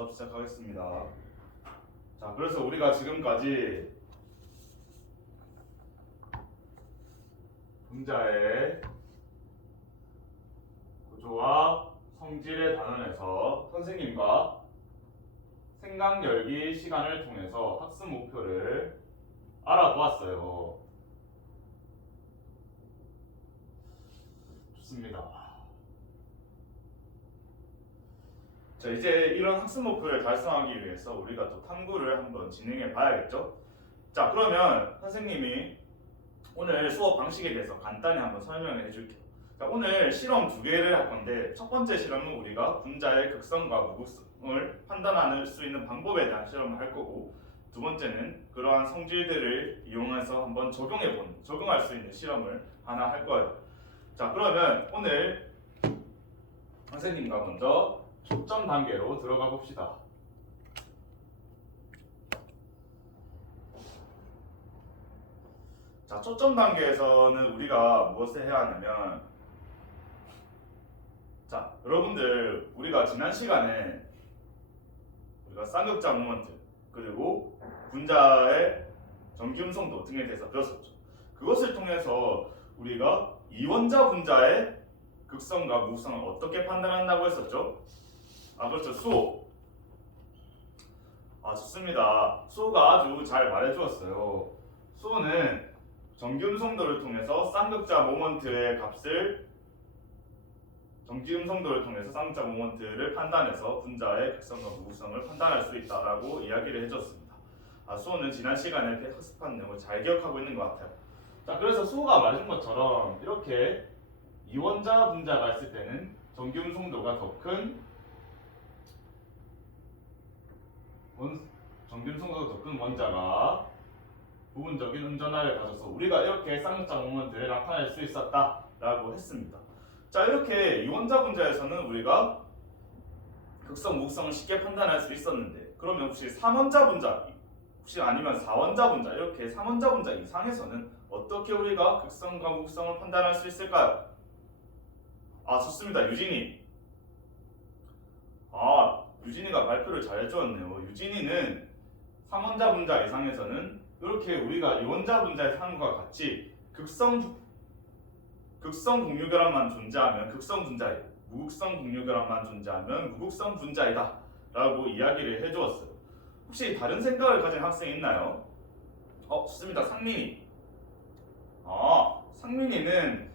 수업 시작하겠습니다. 자, 그래서 우리가 지금까지 분자의 구조와 성질에 관련해서 선생님과 생각 열기 시간을 통해서 학습 목표를 알아보았어요. 좋습니다. 자, 이제 이런 학습 목표를 달성하기 위해서 우리가 또 탐구를 한번 진행해 봐야겠죠? 자, 그러면 선생님이 오늘 수업 방식에 대해서 간단히 한번 설명을 해줄게요. 자, 오늘 실험 두 개를 할 건데 첫 번째 실험은 우리가 분자의 극성과 무극성을 판단할 수 있는 방법에 대한 실험을 할 거고, 두 번째는 그러한 성질들을 이용해서 한번 적용할 수 있는 실험을 하나 할 거예요. 자, 그러면 오늘 선생님과 먼저 초점 단계로 들어가 봅시다. 자, 초점 단계에서는 우리가 무엇을 해야 하냐면, 자, 여러분들 우리가 지난 시간에 우리가 쌍극자 모먼트 그리고 분자의 정기음성도 등에 대해서 배웠었죠. 그것을 통해서 우리가 이원자 분자의 극성과 무극성을 어떻게 판단한다고 했었죠? 그렇죠. 수호. 좋습니다. 수호가 아주 잘 말해주었어요. 수호는 정기음성도를 통해서 쌍극자 모먼트의 값을 정기음성도를 통해서 쌍극자 모먼트를 판단해서 분자의 극성과 무극성을 판단할 수 있다라고 이야기를 해줬습니다. 수호는 지난 시간에 학습한 내용을 잘 기억하고 있는 것 같아요. 자, 그래서 수호가 말해준 것처럼 이렇게 이원자 분자가 있을 때는 정기음성도가 더 큰 원자가 부분적인 음전하를 가져서 우리가 이렇게 쌍극자 모먼트를 나타낼 수 있었다라고 했습니다. 자, 이렇게 이원자 분자에서는 우리가 극성, 무극성을 쉽게 판단할 수 있었는데, 그러면 혹시 3원자 분자, 혹시 아니면 4원자 분자, 이렇게 3원자 분자 이상에서는 어떻게 우리가 극성과 무극성을 판단할 수 있을까요? 좋습니다. 유진이가 발표를 잘 해주었네요. 유진이는 3원자 분자 이상에서는 이렇게 우리가 이원자 분자의 상과 같이 극성 공유결합만 존재하면 극성 분자이고, 무극성 공유결합만 존재하면 무극성 분자이다 라고 이야기를 해주었어요. 혹시 다른 생각을 가진 학생이 있나요? 좋습니다. 상민이. 상민이는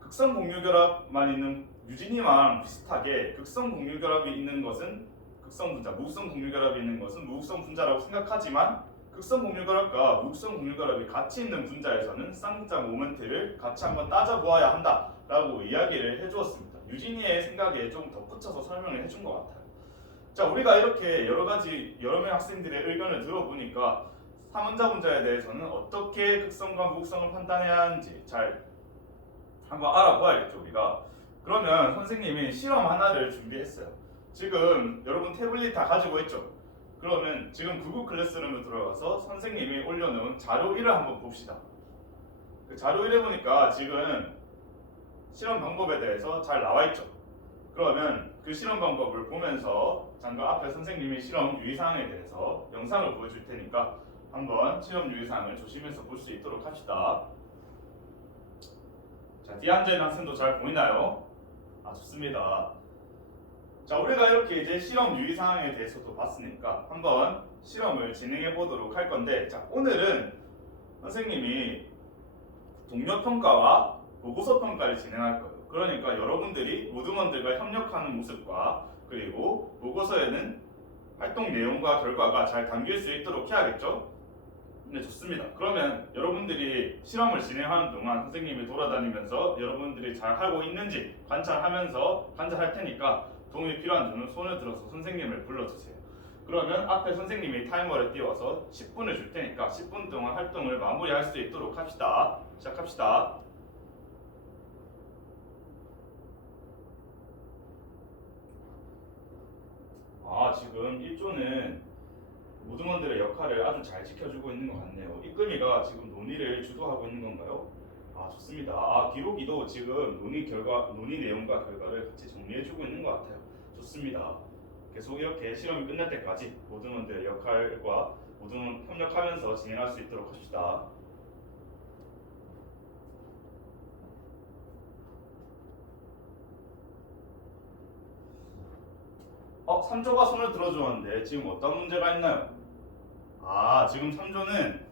극성 공유결합만 있는 유진이랑 비슷하게 극성 공유결합이 있는 것은 극성 분자, 무극성 공유결합이 있는 것은 무극성 분자라고 생각하지만, 극성 공유결합과 무극성 공유결합이 같이 있는 분자에서는 쌍극자 모먼트를 같이 한번 따져보아야 한다라고 이야기를 해주었습니다. 유진이의 생각에 좀 덧붙여서 설명을 해준 것 같아요. 자, 우리가 이렇게 여러 명의 학생들의 의견을 들어보니까 3원자 분자에 대해서는 어떻게 극성과 무극성을 판단해야 하는지 잘 한번 알아보아야겠죠, 우리가. 그러면 선생님이 실험 하나를 준비했어요. 지금 여러분 태블릿 다 가지고 있죠? 그러면 지금 구글 클래스룸에 들어가서 선생님이 올려놓은 자료 1을 한번 봅시다. 그 자료 1에 보니까 지금 실험 방법에 대해서 잘 나와있죠? 그러면 그 실험 방법을 보면서 잠깐 앞에 선생님이 실험 유의사항에 대해서 영상을 보여줄 테니까 한번 실험 유의사항을 조심해서 볼 수 있도록 합시다. 자, 뒤에 앉아있는 학생도 잘 보이나요? 좋습니다. 자, 우리가 이렇게 이제 실험 유의사항에 대해서도 봤으니까 한번 실험을 진행해 보도록 할 건데, 자, 오늘은 선생님이 동료평가와 보고서 평가를 진행할 거예요. 그러니까 여러분들이 모두먼들과 협력하는 모습과 그리고 보고서에는 활동 내용과 결과가 잘 담길 수 있도록 해야겠죠? 네, 좋습니다. 그러면 여러분들이 실험을 진행하는 동안 선생님이 돌아다니면서 여러분들이 잘 하고 있는지 관찰할 테니까 도움이 필요한 분은 손을 들어서 선생님을 불러주세요. 그러면 앞에 선생님이 타이머를 띄워서 10분을 줄 테니까 10분 동안 활동을 마무리할 수 있도록 합시다. 시작합시다. 지금 1조는 모두먼들의 역할을 아주 잘 지켜주고 있는 것 같네요. 이끌이가 지금 논의를 주도하고 있는 건가요? 좋습니다. 기록이도 지금 논의 내용과 결과를 같이 정리해주고 있는 것 같아요. 좋습니다. 계속 이렇게 시험이 끝날 때까지 모든 분들의 역할과 모든 협력하면서 진행할 수 있도록 합시다. 3조가 손을 들어주었는데 지금 어떤 문제가 있나요? 지금 3조는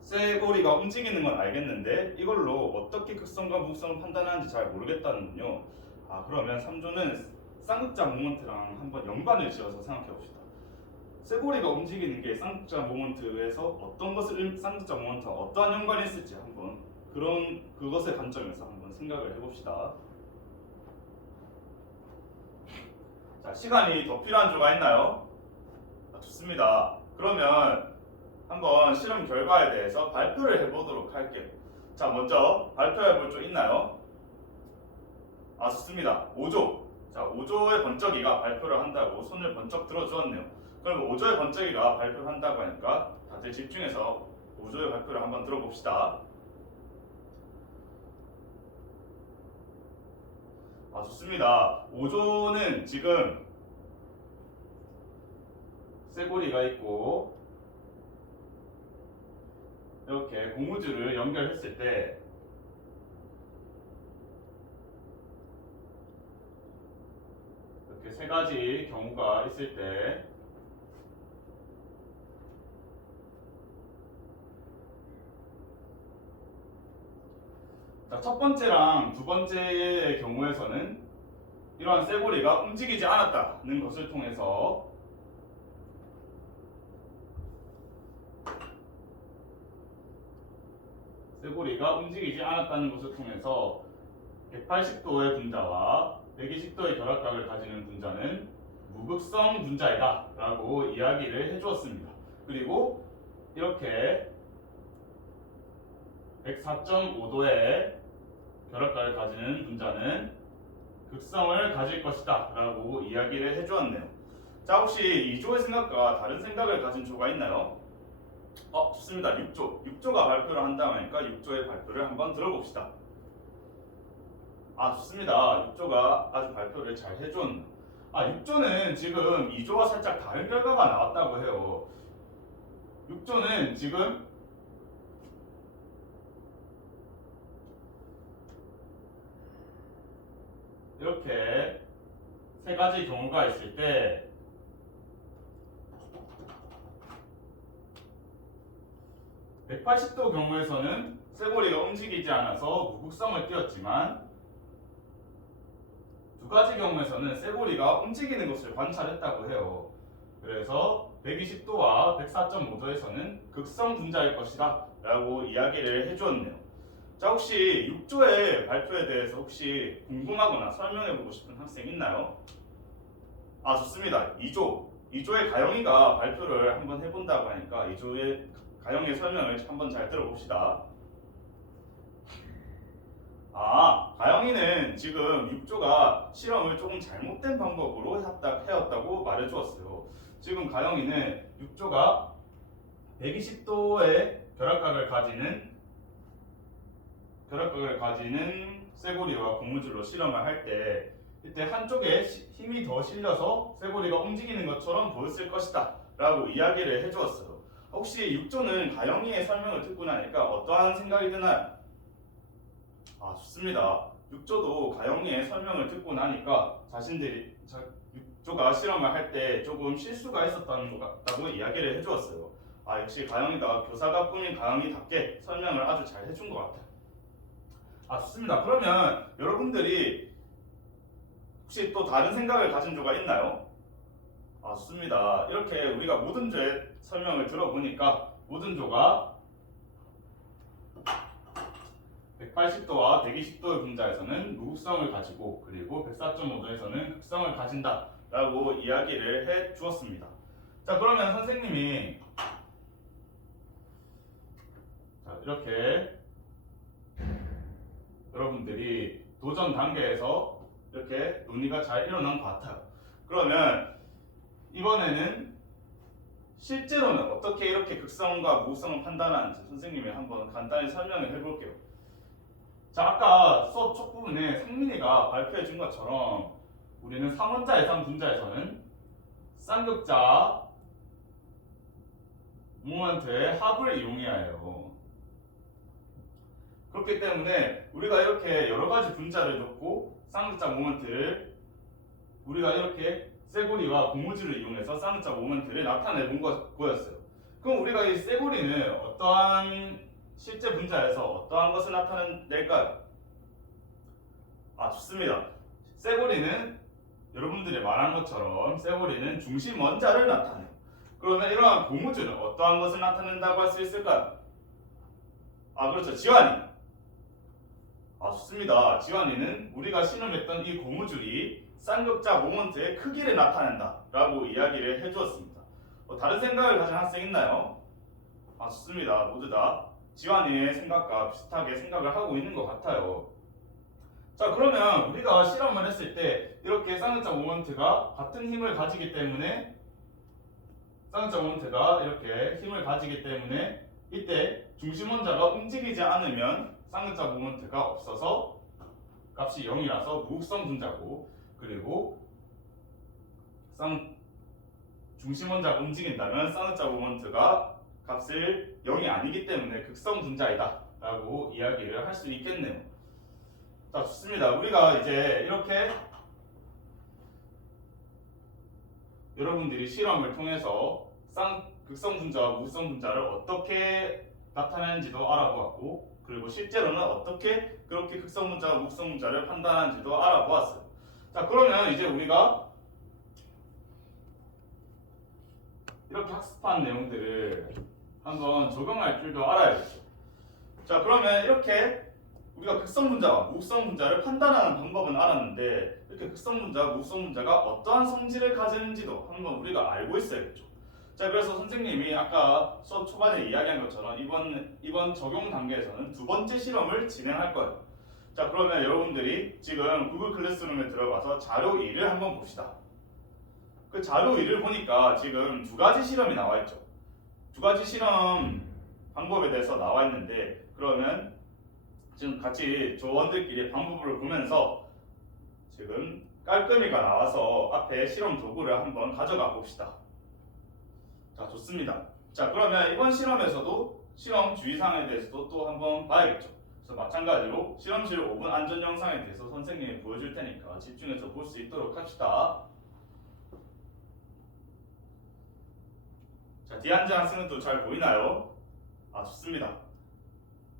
쇠고리가 움직이는 건 알겠는데 이걸로 어떻게 극성과 무극성을 판단하는지 잘 모르겠다는군요. 그러면 3조는 쌍극자 모먼트랑 한번 연관을 지어서 생각해 봅시다. 쇠고리가 움직이는 게 쌍극자 모먼트에서 어떤 것을 쌍극자 모먼트와 어떠한 연관이 있을지 한번 그것의 관점에서 한번 생각을 해봅시다. 자, 시간이 더 필요한 조가 있나요? 좋습니다. 그러면 한번 실험 결과에 대해서 발표를 해보도록 할게요. 자, 먼저 발표해볼 조 있나요? 좋습니다. 5조. 자, 5조의 번쩍이가 발표를 한다고 손을 번쩍 들어주었네요. 그럼 5조의 번쩍이가 발표를 한다고 하니까 다들 집중해서 5조의 발표를 한번 들어봅시다. 좋습니다. 5조는 지금 쇠고리가 있고 이렇게 고무줄을 연결했을 때 이렇게 세 가지 경우가 있을 때 첫 번째랑 두 번째의 경우에서는 이러한 쇠고리가 움직이지 않았다는 것을 통해서 쇠고리가 움직이지 않았다는 것을 통해서 180도의 분자와 120도의 결합각을 가지는 분자는 무극성 분자이다 라고 이야기를 해주었습니다. 그리고 이렇게 104.5도의 결합각을 가지는 분자는 극성을 가질 것이다 라고 이야기를 해주었네요. 자, 혹시 2조의 생각과 다른 생각을 가진 조가 있나요? 좋습니다. 6조가 발표를 한다고 하니까 6조의 발표를 한번 들어봅시다. 좋습니다. 6조가 아주 발표를 잘 해줬네요. 6조는 지금 2조와 살짝 다른 결과가 나왔다고 해요. 6조는 지금 이렇게 세 가지 경우가 있을 때 (180도) 경우에서는 쇠고리가 움직이지 않아서 무극성을 띄었지만 두 가지 경우에서는 쇠고리가 움직이는 것을 관찰했다고 해요. 그래서 120도와 104.5도에서는 극성 분자일 것이다 라고 이야기를 해주었네요. 자, 혹시 6조의 발표에 대해서 혹시 궁금하거나 설명해보고 싶은 학생 있나요? 좋습니다. 2조의 가영이가 발표를 한번 해본다고 하니까 2조의 가영의 설명을 한번 잘 들어봅시다. 가영이는 지금 6조가 실험을 조금 잘못된 방법으로 해왔다고 말해주었어요. 지금 가영이는 6조가 120도의 결합각을 가지는 쇠고리와 고무줄로 실험을 할 때 이때 한쪽에 힘이 더 실려서 쇠고리가 움직이는 것처럼 보였을 것이다 라고 이야기를 해주었어요. 혹시 6조는 가영이의 설명을 듣고 나니까 어떠한 생각이 드나요? 좋습니다. 6조도 가영이의 설명을 듣고 나니까 자신들이 6조가 실험을 할 때 조금 실수가 있었다는 것 같다고 이야기를 해주었어요. 역시 가영이가 교사가 꾸민 가영이답게 설명을 아주 잘 해준 것 같아요. 좋습니다. 그러면 여러분들이 혹시 또 다른 생각을 가진 조가 있나요? 좋습니다. 이렇게 우리가 모든 조의 설명을 들어보니까 모든 조가 180도와 120도의 분자에서는 무극성을 가지고 그리고 104.5도에서는 극성을 가진다 라고 이야기를 해 주었습니다. 자, 그러면 선생님이 이렇게 여러분들이 도전 단계에서 이렇게 논의가 잘 일어난 것 같아요. 그러면 이번에는 실제로는 어떻게 이렇게 극성과 무극성을 판단하는지 선생님이 한번 간단히 설명을 해볼게요. 자, 아까 수업 첫 부분에 상민이가 발표해 준 것처럼 우리는 상원자 예상 분자에서는 쌍극자 모먼트의 합을 이용해야 해요. 그렇기 때문에 우리가 이렇게 여러 가지 분자를 놓고 쌍극자 모먼트를 우리가 이렇게 쇠고리와 고무줄을 이용해서 쌍극자 모먼트를 나타내 본 거였어요. 그럼 우리가 이 쇠고리는 어떠한 실제 분자에서 어떠한 것을 나타낼까요? 좋습니다. 쇠고리는 여러분들이 말한 것처럼 쇠고리는 중심 원자를 나타내요. 그러면 이러한 고무줄은 어떠한 것을 나타낸다고 할 수 있을까요? 그렇죠. 지환이. 좋습니다. 지환이는 우리가 실험했던 이 고무줄이 쌍극자 모먼트의 크기를 나타낸다 라고 이야기를 해주었습니다. 다른 생각을 가진 학생 있나요? 좋습니다. 모두 다 지환이의 생각과 비슷하게 생각을 하고 있는 것 같아요. 자, 그러면 우리가 실험을 했을 때 이렇게 쌍극자 모먼트가 같은 힘을 가지기 때문에 이때 중심 원자가 움직이지 않으면 쌍극자 모먼트가 없어서 값이 0이라서 무극성 분자고, 그리고 중심 원자가 움직인다면 쌍극자 모먼트가 값을 0이 아니기 때문에 극성 분자이다 라고 이야기를 할 수 있겠네요. 자, 좋습니다. 우리가 이제 이렇게 여러분들이 실험을 통해서 극성 분자와 무극성 분자를 어떻게 나타내는지도 알아보았고, 그리고 실제로는 어떻게 그렇게 극성 분자와 무극성 분자를 판단하는지도 알아보았어요. 자, 그러면 이제 우리가 이렇게 학습한 내용들을 한번 적용할 줄도 알아야겠죠. 자, 그러면 이렇게 우리가 극성 분자와 무극성 분자를 판단하는 방법은 알았는데, 이렇게 극성 분자와 무극성 분자가 어떠한 성질을 가지는지도 한번 우리가 알고 있어야겠죠. 자, 그래서 선생님이 아까 수업 초반에 이야기한 것처럼 이번 적용 단계에서는 두 번째 실험을 진행할 거예요. 자, 그러면 여러분들이 지금 구글 클래스룸에 들어가서 자료 2를 한번 봅시다. 그 자료 2를 보니까 지금 두 가지 실험이 나와 있죠. 두 가지 실험 방법에 대해서 나와 있는데, 그러면 지금 같이 조원들끼리 방법을 보면서 지금 깔끔이가 나와서 앞에 실험 도구를 한번 가져가 봅시다. 자, 좋습니다. 자, 그러면 이번 실험에서도 실험 주의사항에 대해서도 또 한번 봐야겠죠. 그래서 마찬가지로 실험실 5분 안전 영상에 대해서 선생님이 보여줄 테니까 집중해서 볼 수 있도록 합시다. 자, 뒤에 앉은 학생은 또 잘 보이나요? 좋습니다.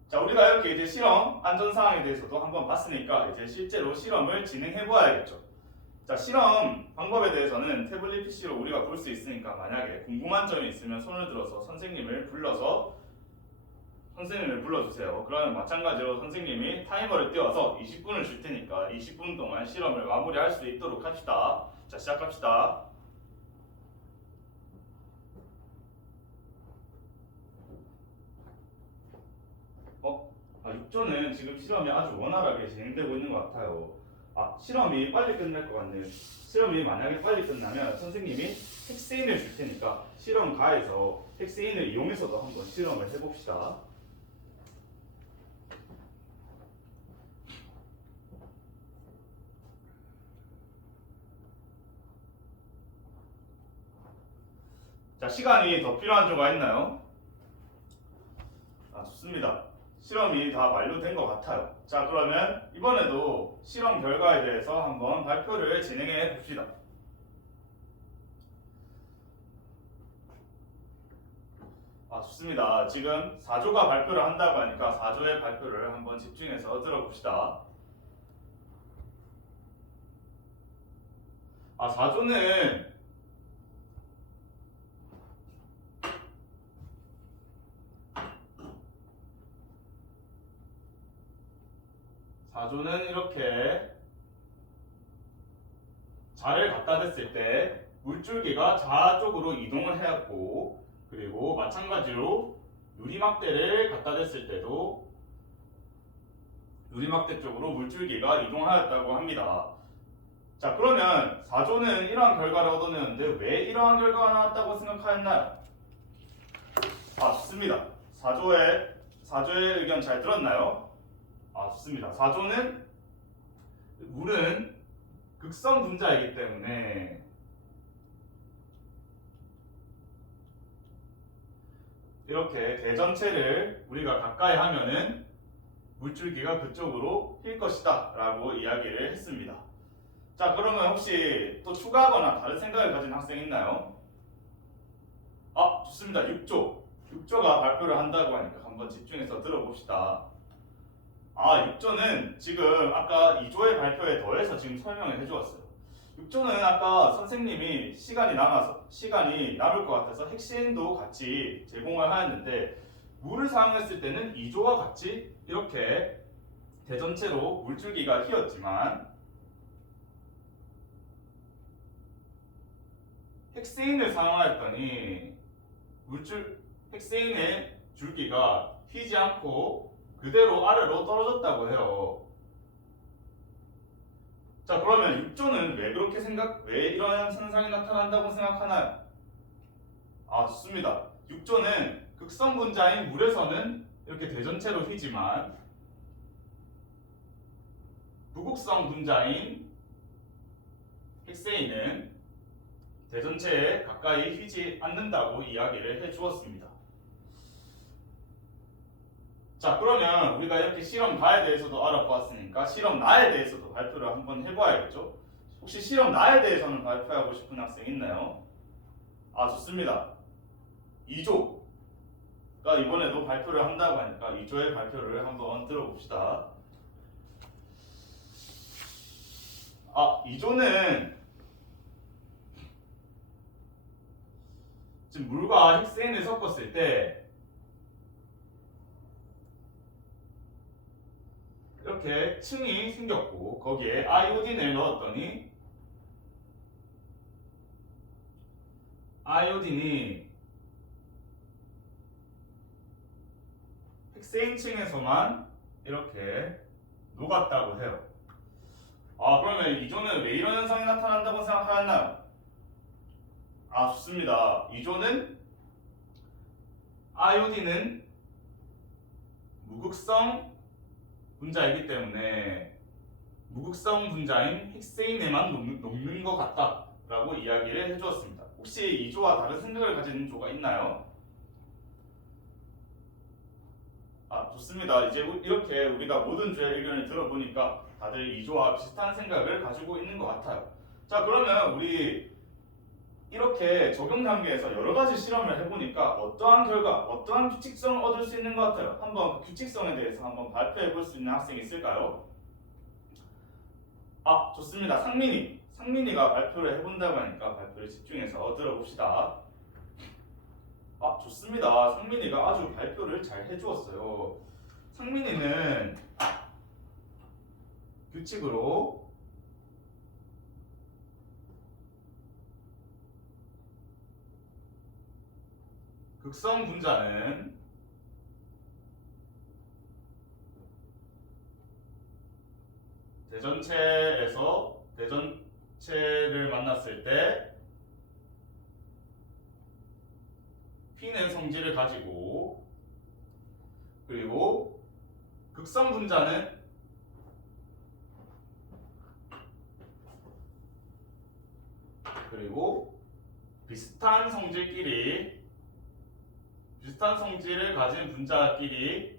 자, 우리가 이렇게 이제 실험 안전 사항에 대해서도 한번 봤으니까 이제 실제로 실험을 진행해 보아야겠죠. 자, 실험 방법에 대해서는 태블릿 PC로 우리가 볼 수 있으니까 만약에 궁금한 점이 있으면 손을 들어서 선생님을 불러주세요. 그러면 마찬가지로 선생님이 타이머를 띄워서 20분을 줄 테니까 20분 동안 실험을 마무리할 수 있도록 합시다. 자, 시작합시다. 육조는 지금 실험이 아주 원활하게 진행되고 있는 것 같아요. 실험이 빨리 끝날 것 같네요. 실험이 만약에 빨리 끝나면 선생님이 텍스인을 줄 테니까 실험가에서 텍스인을 이용해서도 한번 실험을 해봅시다. 자, 시간이 더 필요한 조가 있나요? 좋습니다. 실험이 다 완료된 것 같아요. 자, 그러면 이번에도 실험 결과에 대해서 한번 발표를 진행해 봅시다. 좋습니다. 지금 4조가 발표를 한다고 하니까 4조의 발표를 한번 집중해서 들어봅시다. 4조는 이렇게 자를 갖다 댔을 때 물줄기가 좌 쪽으로 이동을 해왔고, 그리고 마찬가지로 유리막대를 갖다 댔을 때도 유리막대 쪽으로 물줄기가 이동하였다고 합니다. 자, 그러면 4조는 이러한 결과를 얻어내는데 왜 이러한 결과가 나왔다고 생각하였나요? 좋습니다. 4조의 의견 잘 들었나요? 좋습니다. 4조는 물은 극성 분자이기 때문에 이렇게 대전체를 우리가 가까이 하면은 물줄기가 그쪽으로 튈 것이다 라고 이야기를 했습니다. 자, 그러면 혹시 또 추가하거나 다른 생각을 가진 학생 있나요? 좋습니다. 6조가 발표를 한다고 하니까 한번 집중해서 들어봅시다. 6조는 지금 아까 2조의 발표에 더해서 지금 설명을 해주었어요. 6조는 아까 선생님이 시간이 남을 것 같아서 핵심도 같이 제공을 하였는데, 물을 사용했을 때는 2조와 같이 이렇게 대전체로 물줄기가 휘었지만 핵세인을 사용하였더니 핵세인의 줄기가 휘지 않고 그대로 아래로 떨어졌다고 해요. 자, 그러면 6조는 왜 이러한 현상이 나타난다고 생각하나요? 좋습니다. 6조는 극성 분자인 물에서는 이렇게 대전체로 휘지만 무극성 분자인 핵세인은 대전체에 가까이 휘지 않는다고 이야기를 해주었습니다. 자, 그러면 우리가 이렇게 실험 가에 대해서도 알아보았으니까 실험 나에 대해서도 발표를 한번 해봐야겠죠? 혹시 실험 나에 대해서는 발표하고 싶은 학생 있나요? 좋습니다. 2조가 이번에도 발표를 한다고 하니까 2조의 발표를 한번 들어봅시다. 2조는 지금 물과 핵세인을 섞었을 때 이렇게 층이 생겼고 거기에 아이오딘을 넣었더니 아이오딘이 핵세인층에서만 이렇게 녹았다고 해요. 그러면 2조는 왜 이런 현상이 나타난다고 생각하였나요? 좋습니다. 2조는 아이오딘은 무극성 분자이기 때문에 무극성 분자인 핵세인에만 녹는 것 같다라고 이야기를 해주었습니다. 혹시 2조와 다른 생각을 가진 조가 있나요? 좋습니다. 이제 이렇게 우리가 모든 조의 의견을 들어보니까 다들 2조와 비슷한 생각을 가지고 있는 것 같아요. 자, 그러면 우리 이렇게 적용 단계에서 여러 가지 실험을 해보니까 어떠한 결과, 어떠한 규칙성을 얻을 수 있는 것 같아요. 한번 그 규칙성에 대해서 한번 발표해 볼 수 있는 학생이 있을까요? 좋습니다. 상민이가 발표를 해본다고 하니까 발표를 집중해서 들어봅시다. 좋습니다. 상민이가 아주 발표를 잘 해주었어요. 상민이는 규칙으로 극성 분자는 대전체를 만났을 때 P는 성질을 가지고, 그리고 극성 분자는 비슷한 성질을 가진 분자끼리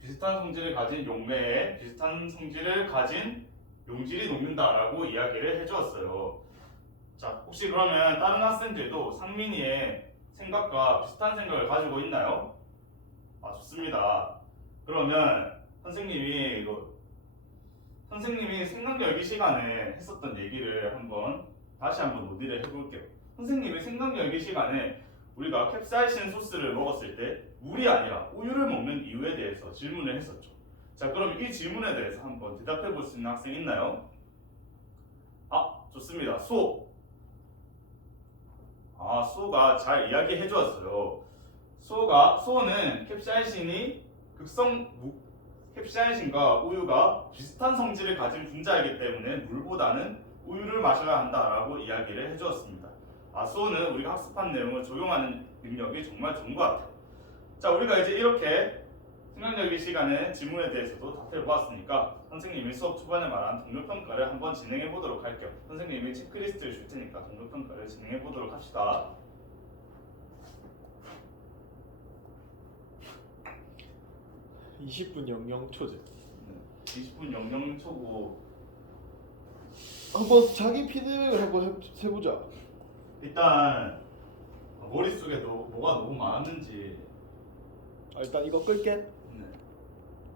비슷한 성질을 가진 용매에 비슷한 성질을 가진 용질이 녹는다라고 이야기를 해주었어요. 자, 혹시 그러면 다른 학생들도 상민이의 생각과 비슷한 생각을 가지고 있나요? 좋습니다. 그러면 선생님이 생각 열기 시간에 했었던 얘기를 다시 한번 논의를 해볼게요. 선생님이 생각 열기 시간에 우리가 캡사이신 소스를 먹었을 때 물이 아니라 우유를 먹는 이유에 대해서 질문을 했었죠. 자, 그럼 이 질문에 대해서 한번 대답해 볼 수 있는 학생 있나요? 좋습니다. 수호가 잘 이야기해 주었어요. 수호는 캡사이신과 우유가 비슷한 성질을 가진 분자이기 때문에 물보다는 우유를 마셔야 한다라고 이야기를 해주었습니다. 수호는 우리가 학습한 내용을 적용하는 능력이 정말 좋은 것 같아요. 자, 우리가 이제 이렇게 수명여기 시간에 지문에 대해서도 다 살펴보았으니까 선생님이 수업 초반에 말한 동료평가를 한번 진행해 보도록 할게요. 선생님이 체크리스트를 줄 테니까 동료평가를 진행해 보도록 합시다. 20분 00초제. 20분 00초고 한번 자기 피드백을 한번 해보자. 일단 머릿속에 뭐가 너무 많았는지 일단 이거 끌게.